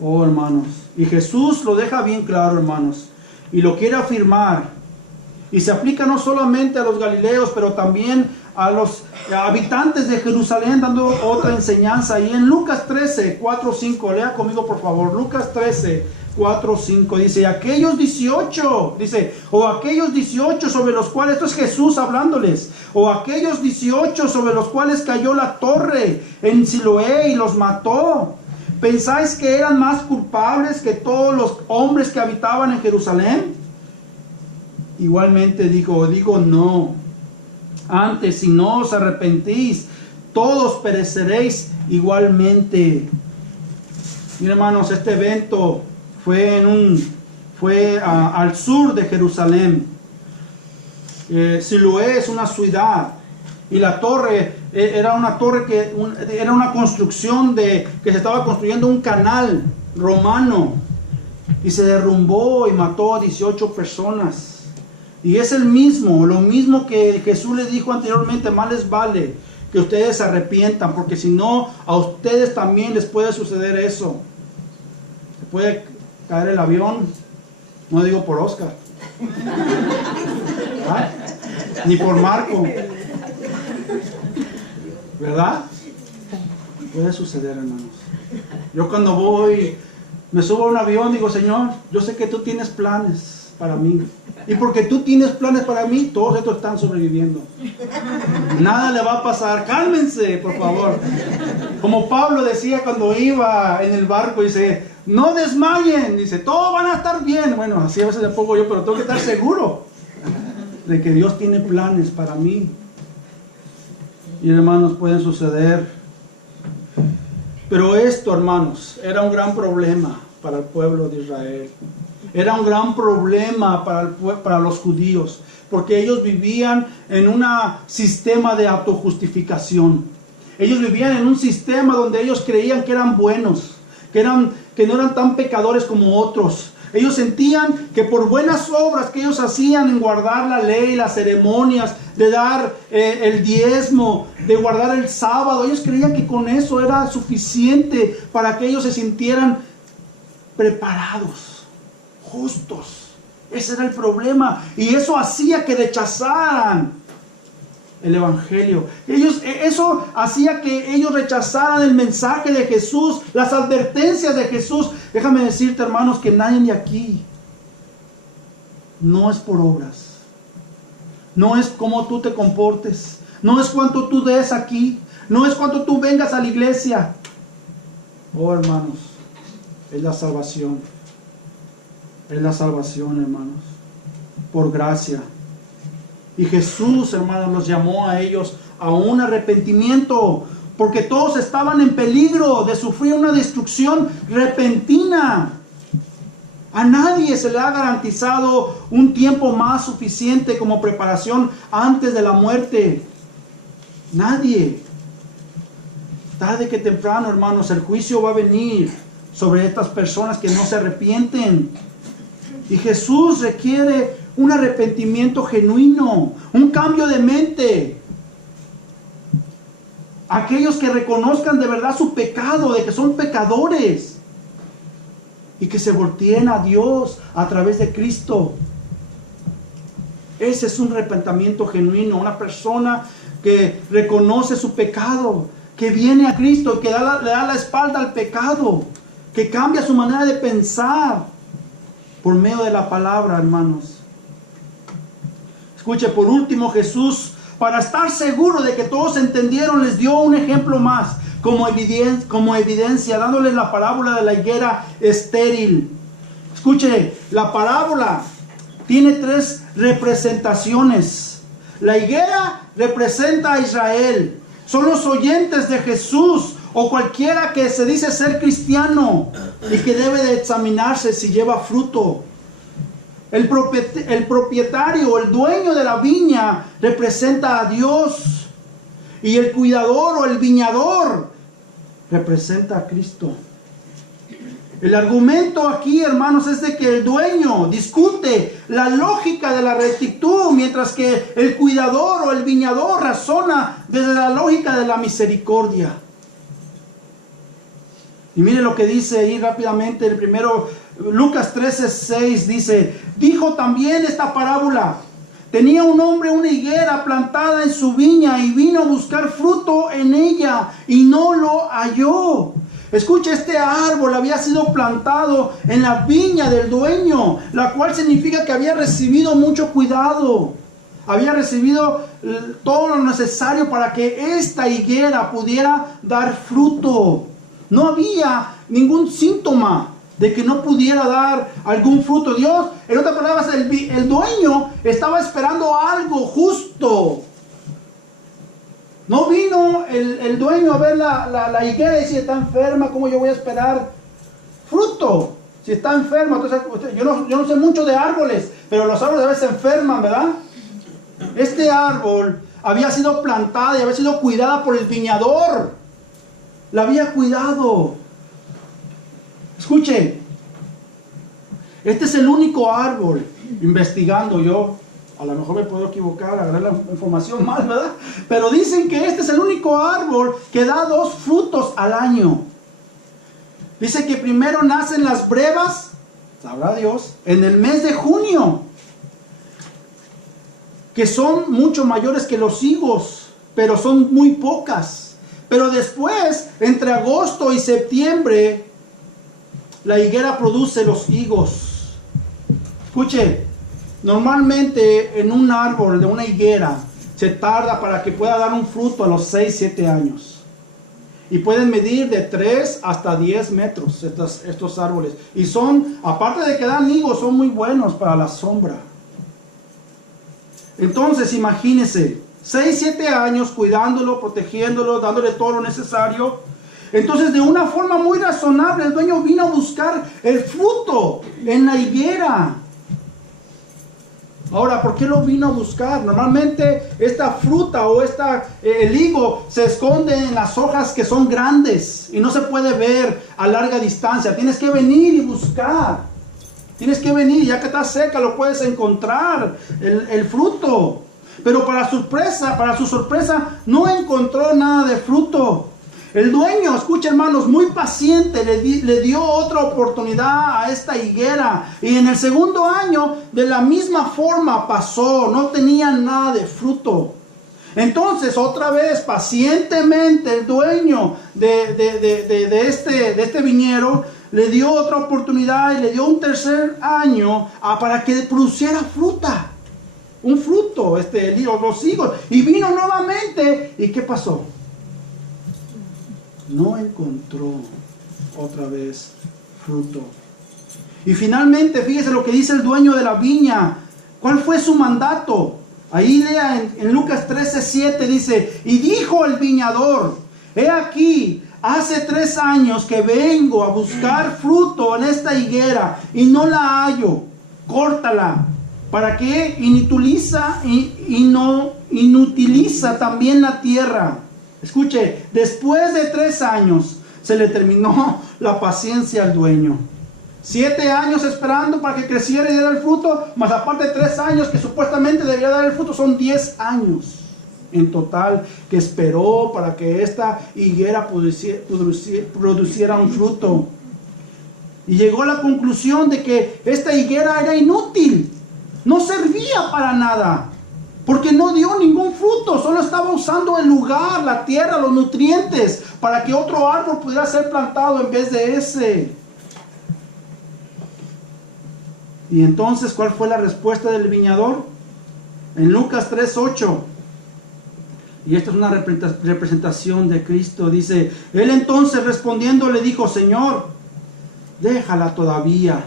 Oh, hermanos. Y Jesús lo deja bien claro, hermanos. Y lo quiere afirmar. Y se aplica no solamente a los galileos, pero también a los habitantes de Jerusalén, dando otra enseñanza. Y en Lucas 13, 4, 5, lea conmigo por favor. Lucas 13, 4, 5, dice, aquellos 18, dice, o aquellos 18 sobre los cuales, esto es Jesús hablándoles, o aquellos 18 sobre los cuales cayó la torre en Siloé y los mató. ¿Pensáis que eran más culpables que todos los hombres que habitaban en Jerusalén? Igualmente digo no. Antes, si no os arrepentís, todos pereceréis igualmente. Miren, hermanos, este evento fue al sur de Jerusalén. Siloé es una ciudad. Y la torre era una torre era una construcción que se estaba construyendo un canal romano. Y se derrumbó y mató a 18 personas. Y es lo mismo que Jesús les dijo anteriormente, más les vale que ustedes se arrepientan, porque si no, a ustedes también les puede suceder eso. Se puede caer el avión, no digo por Oscar, ¿verdad? Ni por Marco, ¿verdad? Puede suceder, hermanos. Yo cuando me subo a un avión, digo, Señor, yo sé que tú tienes planes para mí. Y porque tú tienes planes para mí, todos estos están sobreviviendo. Nada le va a pasar. Cálmense, por favor. Como Pablo decía cuando iba en el barco, dice, no desmayen. Dice, todos van a estar bien. Bueno, así a veces le pongo yo, pero tengo que estar seguro de que Dios tiene planes para mí. Y hermanos, pueden suceder. Pero esto, hermanos, era un gran problema para el pueblo de Israel. Era un gran problema para los judíos, porque ellos vivían en un sistema de autojustificación. Ellos vivían en un sistema donde ellos creían que eran buenos, que no eran tan pecadores como otros. Ellos sentían que por buenas obras que ellos hacían en guardar la ley, las ceremonias, de dar el diezmo, de guardar el sábado, ellos creían que con eso era suficiente para que ellos se sintieran preparados, justos. Ese era el problema, y eso hacía que rechazaran el evangelio. Eso hacía que ellos rechazaran el mensaje de Jesús, las advertencias de Jesús. Déjame decirte, hermanos, que nadie de aquí no es por obras, no es cómo tú te comportes, no es cuánto tú des aquí, no es cuánto tú vengas a la iglesia. Oh, hermanos, es la salvación. Es la salvación, hermanos, por gracia. Y Jesús, hermanos, los llamó a ellos a un arrepentimiento, porque todos estaban en peligro de sufrir una destrucción repentina. A nadie se le ha garantizado un tiempo más suficiente como preparación antes de la muerte. Nadie. Tarde que temprano, hermanos, el juicio va a venir sobre estas personas que no se arrepienten. Y Jesús requiere un arrepentimiento genuino, un cambio de mente. Aquellos que reconozcan de verdad su pecado, de que son pecadores, y que se volteen a Dios a través de Cristo. Ese es un arrepentimiento genuino, una persona que reconoce su pecado, que viene a Cristo, que le da la espalda al pecado, que cambia su manera de pensar por medio de la palabra, hermanos. Escuche, por último, Jesús, para estar seguro de que todos entendieron, les dio un ejemplo más como evidencia, dándoles la parábola de la higuera estéril. Escuche, la parábola tiene 3 representaciones. La higuera representa a Israel. Son los oyentes de Jesús, o cualquiera que se dice ser cristiano y que debe de examinarse si lleva fruto. El propietario, el dueño de la viña, representa a Dios. Y el cuidador o el viñador representa a Cristo. El argumento aquí, hermanos, es de que el dueño discute la lógica de la rectitud, mientras que el cuidador o el viñador razona desde la lógica de la misericordia. Y mire lo que dice ahí rápidamente, el primero, Lucas 13:6 dice, dijo también esta parábola. Tenía un hombre una higuera plantada en su viña y vino a buscar fruto en ella y no lo halló. Escucha, este árbol había sido plantado en la viña del dueño, la cual significa que había recibido mucho cuidado. Había recibido todo lo necesario para que esta higuera pudiera dar fruto. No había ningún síntoma de que no pudiera dar algún fruto. Dios, en otras palabras, el dueño estaba esperando algo justo. No vino el dueño a ver la higuera y decir, está enferma, ¿cómo yo voy a esperar fruto? Si está enferma, entonces yo no sé mucho de árboles, pero los árboles a veces se enferman, ¿verdad? Este árbol había sido plantada y había sido cuidada por el viñador. La había cuidado. Escuche, este es el único árbol, investigando yo, a lo mejor me puedo equivocar, agarrar la información mal, ¿verdad? Pero dicen que este es el único árbol que da 2 frutos al año. Dice que primero nacen las brevas, sabrá Dios, en el mes de junio, que son mucho mayores que los higos, pero son muy pocas. Pero después, entre agosto y septiembre, la higuera produce los higos. Escuche, normalmente en un árbol de una higuera se tarda para que pueda dar un fruto a los 6-7 años. Y pueden medir de 3 hasta 10 metros estos árboles. Y son, aparte de que dan higos, son muy buenos para la sombra. Entonces, imagínense, 6-7 años cuidándolo, protegiéndolo, dándole todo lo necesario. Entonces, de una forma muy razonable, el dueño vino a buscar el fruto en la higuera. Ahora, ¿por qué lo vino a buscar? Normalmente esta fruta o el higo se esconde en las hojas que son grandes y no se puede ver a larga distancia. Tienes que venir y buscar. Tienes que venir, ya que está cerca lo puedes encontrar, el fruto. Pero para su sorpresa, no encontró nada de fruto. El dueño, escucha hermanos, muy paciente, le dio otra oportunidad a esta higuera. Y en el segundo año, de la misma forma pasó, no tenía nada de fruto. Entonces, otra vez, pacientemente, el dueño de este viñedo le dio otra oportunidad y le dio un tercer año para que produciera fruta. Un fruto, los higos. Y vino nuevamente. ¿Y qué pasó? No encontró otra vez fruto. Y finalmente, fíjese lo que dice el dueño de la viña. ¿Cuál fue su mandato? Ahí lea en Lucas 13:7 dice, y dijo el viñador, he aquí, hace 3 años que vengo a buscar fruto en esta higuera y no la hallo. Córtala, para que inutiliza también la tierra. Escuche, después de 3 años se le terminó la paciencia al dueño. 7 años esperando para que creciera y diera el fruto, más aparte 3 años que supuestamente debería dar el fruto, son 10 años en total que esperó para que esta higuera produciera un fruto. Y llegó a la conclusión de que esta higuera era inútil, no servía para nada. Porque no dio ningún fruto, solo estaba usando el lugar, la tierra, los nutrientes, para que otro árbol pudiera ser plantado en vez de ese. Y entonces, ¿cuál fue la respuesta del viñador? En Lucas 3:8. Y esta es una representación de Cristo. Dice, él entonces respondiendo le dijo, Señor, déjala todavía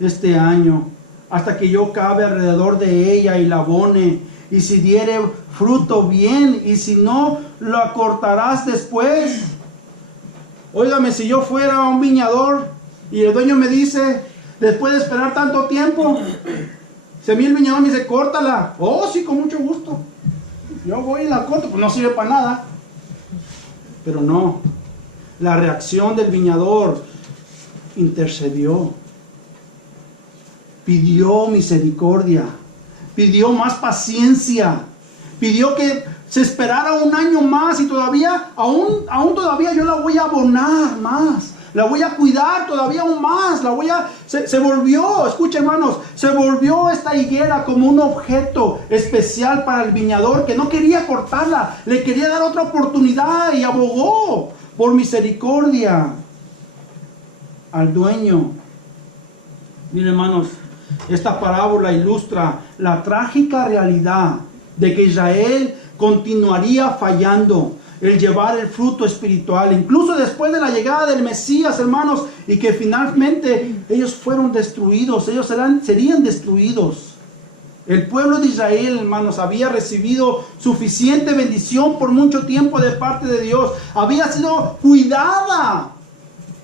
este año, hasta que yo cabe alrededor de ella y la abone. Y si diere fruto, bien, y si no, lo cortarás después. Óigame, si yo fuera un viñador y el dueño me dice, después de esperar tanto tiempo, si a mí el viñador me dice, córtala. Oh, sí, con mucho gusto. Yo voy y la corto, pues no sirve para nada. Pero no, la reacción del viñador intercedió, pidió misericordia, pidió más paciencia, pidió que se esperara 1 año más y todavía, aún todavía yo la voy a abonar más. la voy a cuidar todavía aún más, se volvió, escuchen hermanos, se volvió esta higuera como un objeto especial para el viñador que no quería cortarla, le quería dar otra oportunidad y abogó por misericordia al dueño. Miren hermanos, esta parábola ilustra la trágica realidad de que Israel continuaría fallando el llevar el fruto espiritual, incluso después de la llegada del Mesías, hermanos, y que finalmente ellos fueron destruidos, ellos serían destruidos. El pueblo de Israel, hermanos, había recibido suficiente bendición por mucho tiempo de parte de Dios, había sido cuidada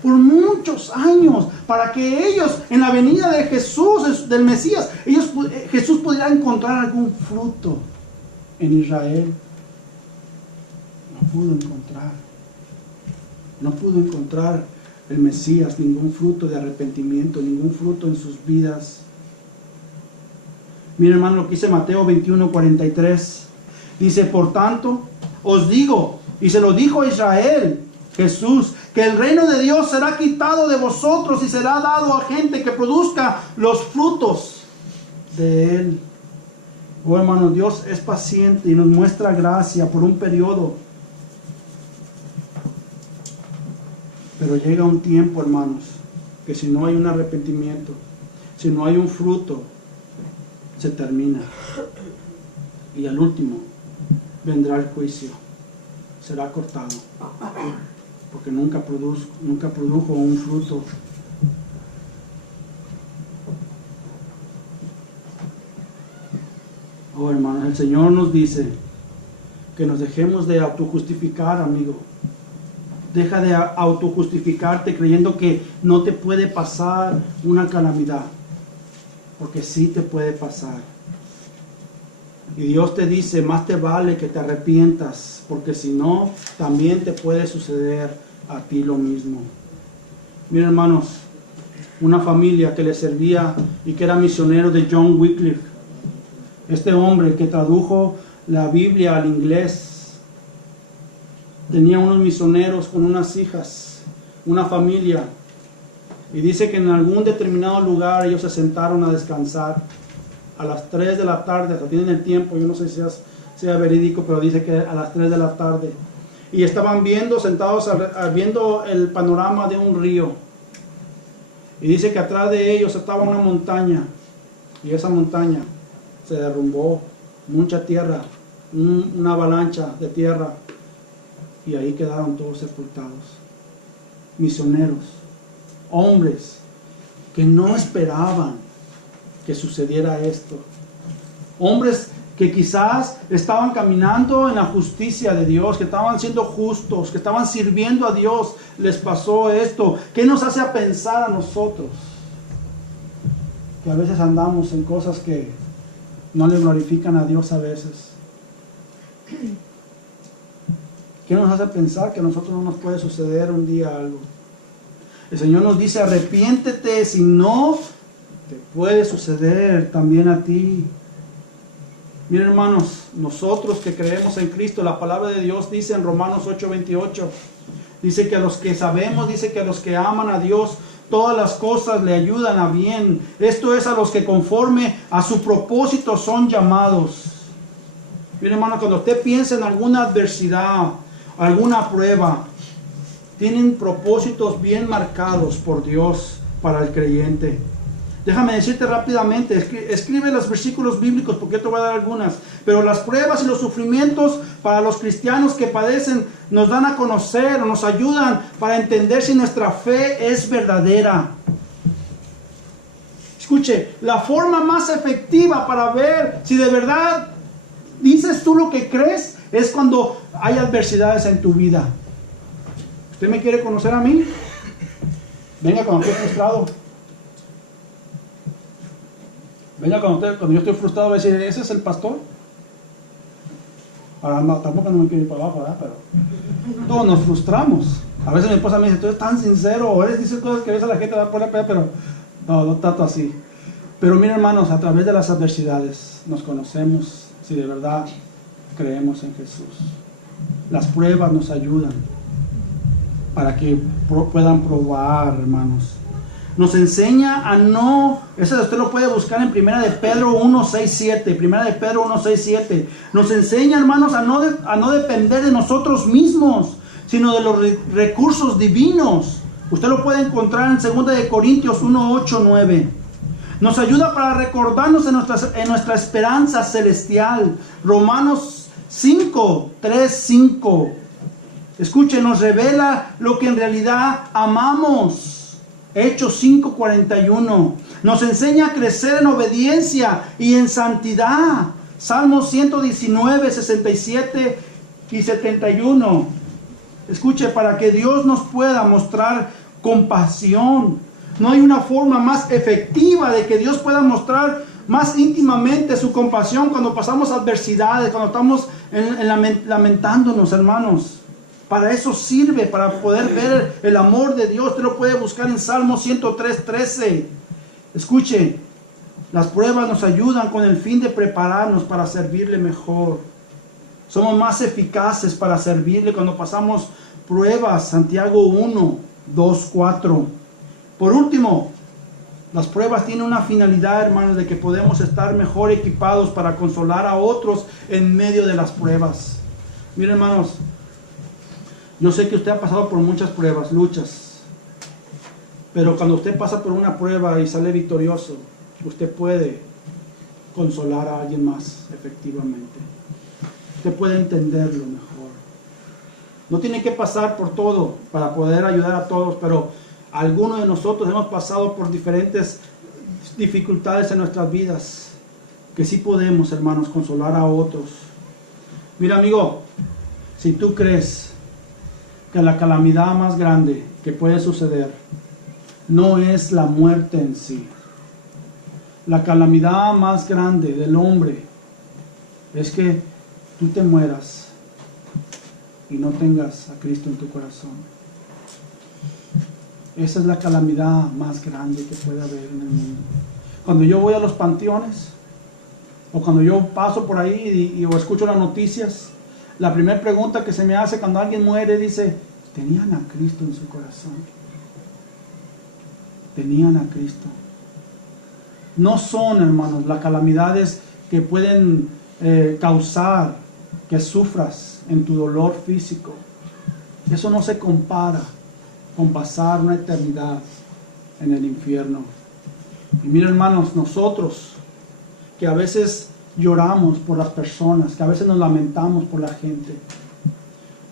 por muchos años para que ellos, en la venida de Jesús, del Mesías, Jesús pudiera encontrar algún fruto en Israel. No pudo encontrar el Mesías ningún fruto de arrepentimiento, ningún fruto en sus vidas. Miren hermano lo que dice Mateo 21:43. Dice, por tanto, os digo, y se lo dijo a Israel, Jesús, que el reino de Dios será quitado de vosotros y será dado a gente que produzca los frutos de él. Oh hermano, Dios es paciente y nos muestra gracia por un periodo. Pero llega un tiempo, hermanos, que si no hay un arrepentimiento, si no hay un fruto, se termina. Y al último vendrá el juicio. Será cortado. Porque nunca produjo un fruto. Oh hermanos, el Señor nos dice que nos dejemos de autojustificar, amigo. Deja de autojustificarte creyendo que no te puede pasar una calamidad, porque sí te puede pasar. Y Dios te dice, más te vale que te arrepientas, porque si no, también te puede suceder a ti lo mismo. Miren hermanos, una familia que le servía y que era misionero de John Wycliffe, este hombre que tradujo la Biblia al inglés, tenía unos misioneros con unas hijas, una familia, y dice que en algún determinado lugar ellos se sentaron a descansar a las 3 de la tarde, hasta tienen el tiempo, yo no sé si sea verídico, pero dice que a las 3 de la tarde, y estaban sentados viendo el panorama de un río, y dice que atrás de ellos estaba una montaña, y esa montaña se derrumbó, mucha tierra, una avalancha de tierra, y ahí quedaron todos sepultados. Misioneros, hombres que no esperaban que sucediera esto. Hombres que quizás estaban caminando en la justicia de Dios, que estaban siendo justos, que estaban sirviendo a Dios. Les pasó esto. ¿Qué nos hace a pensar a nosotros? Que a veces andamos en cosas que no le glorifican a Dios a veces. ¿Qué nos hace pensar que a nosotros no nos puede suceder un día algo? El Señor nos dice, arrepiéntete, si no, te puede suceder también a ti. Miren hermanos, nosotros que creemos en Cristo, la palabra de Dios dice en Romanos 8:28, dice que a los que sabemos, dice que a los que aman a Dios, todas las cosas le ayudan a bien. Esto es a los que conforme a su propósito son llamados. Miren hermanos, cuando usted piensa en alguna adversidad, alguna prueba, tienen propósitos bien marcados por Dios para el creyente. Déjame decirte rápidamente, escribe los versículos bíblicos porque te voy a dar algunas, pero las pruebas y los sufrimientos para los cristianos que padecen nos dan a conocer o nos ayudan para entender si nuestra fe es verdadera. Escuche, la forma más efectiva para ver si de verdad dices tú lo que crees es cuando hay adversidades en tu vida. ¿Usted me quiere conocer a mí? Venga cuando esté frustrado. Venga cuando yo estoy frustrado, va a decir, ¿ese es el pastor? Ahora no, tampoco no me quiero ir para abajo, ¿verdad? Pero todos nos frustramos. A veces mi esposa me dice, tú eres tan sincero, o eres dices cosas que a veces la gente va a poner pedo, pero no trato así. Pero miren hermanos, a través de las adversidades nos conocemos si de verdad creemos en Jesús. Las pruebas nos ayudan. para que puedan probar, hermanos. Nos enseña a no, eso usted lo puede buscar en 1 de Pedro 1:6-7, 1 de Pedro 1:6-7. Nos enseña, hermanos, a no depender de nosotros mismos, sino de los recursos divinos. Usted lo puede encontrar en 2 de Corintios 1:8-9. Nos ayuda para recordarnos en nuestra esperanza celestial. Romanos 5:3-5. Escuchen, nos revela lo que en realidad amamos. Hechos 5:41. Nos enseña a crecer en obediencia y en santidad. Salmos 119, 67 y 71. Escuche, para que Dios nos pueda mostrar compasión. No hay una forma más efectiva de que Dios pueda mostrar más íntimamente su compasión cuando pasamos adversidades, cuando estamos lamentándonos, hermanos. Para eso sirve, para poder ver el amor de Dios. Usted lo puede buscar en Salmo 103:13. Escuche, las pruebas nos ayudan con el fin de prepararnos para servirle mejor. Somos más eficaces para servirle cuando pasamos pruebas. Santiago 1:2-4. Por último, las pruebas tienen una finalidad, hermanos, de que podemos estar mejor equipados para consolar a otros en medio de las pruebas. Miren, hermanos, yo sé que usted ha pasado por muchas pruebas, luchas, pero cuando usted pasa por una prueba y sale victorioso, usted puede consolar a alguien más efectivamente. Usted puede entenderlo mejor. No tiene que pasar por todo para poder ayudar a todos, pero algunos de nosotros hemos pasado por diferentes dificultades en nuestras vidas, que sí podemos, hermanos, consolar a otros. Mira, amigo, si tú crees que la calamidad más grande que puede suceder no es la muerte en sí, la calamidad más grande del hombre es que tú te mueras y no tengas a Cristo en tu corazón. Esa es la calamidad más grande que puede haber en el mundo. Cuando yo voy a los panteones, o cuando yo paso por ahí o escucho las noticias, la primera pregunta que se me hace cuando alguien muere dice, ¿tenían a Cristo en su corazón? ¿Tenían a Cristo? No son, hermanos, las calamidades que pueden causar que sufras en tu dolor físico. Eso no se compara con pasar una eternidad en el infierno. Y mira, hermanos, nosotros que a veces lloramos por las personas, que a veces nos lamentamos por la gente,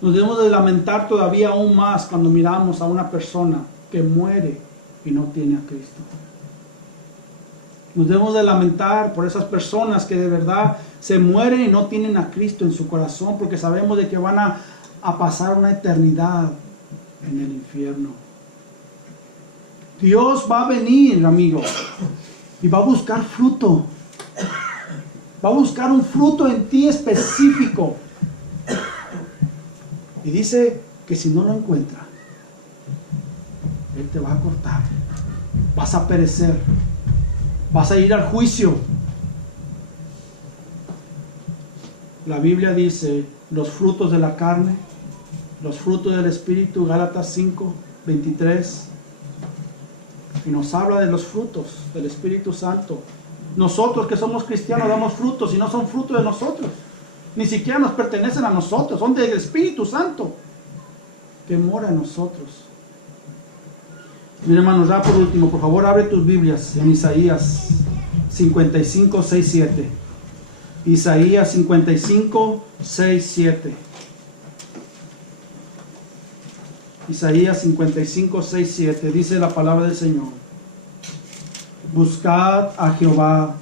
nos debemos de lamentar todavía aún más cuando miramos a una persona que muere y no tiene a Cristo. Nos debemos de lamentar por esas personas que de verdad se mueren y no tienen a Cristo en su corazón, porque sabemos de que van a pasar una eternidad en el infierno. Dios va a venir, amigo, y va a buscar fruto. Va a buscar un fruto en ti específico. Y dice que si no lo encuentra, Él te va a cortar. Vas a perecer. Vas a ir al juicio. La Biblia dice, los frutos de la carne, los frutos del Espíritu, Gálatas 5:23. Y nos habla de los frutos del Espíritu Santo. Nosotros que somos cristianos damos frutos y no son frutos de nosotros. Ni siquiera nos pertenecen a nosotros. Son del Espíritu Santo que mora en nosotros. Mira, hermanos, ya por último, por favor, abre tus Biblias en Isaías 55:6-7. Isaías 55:6-7. Isaías 55:6-7. Dice la palabra del Señor: buscad a Jehová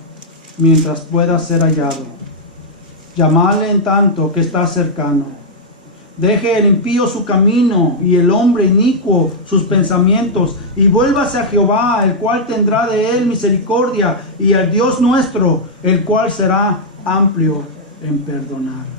mientras pueda ser hallado. Llamadle en tanto que está cercano. Deje el impío su camino y el hombre inicuo sus pensamientos, y vuélvase a Jehová, el cual tendrá de él misericordia, y al Dios nuestro, el cual será amplio en perdonar.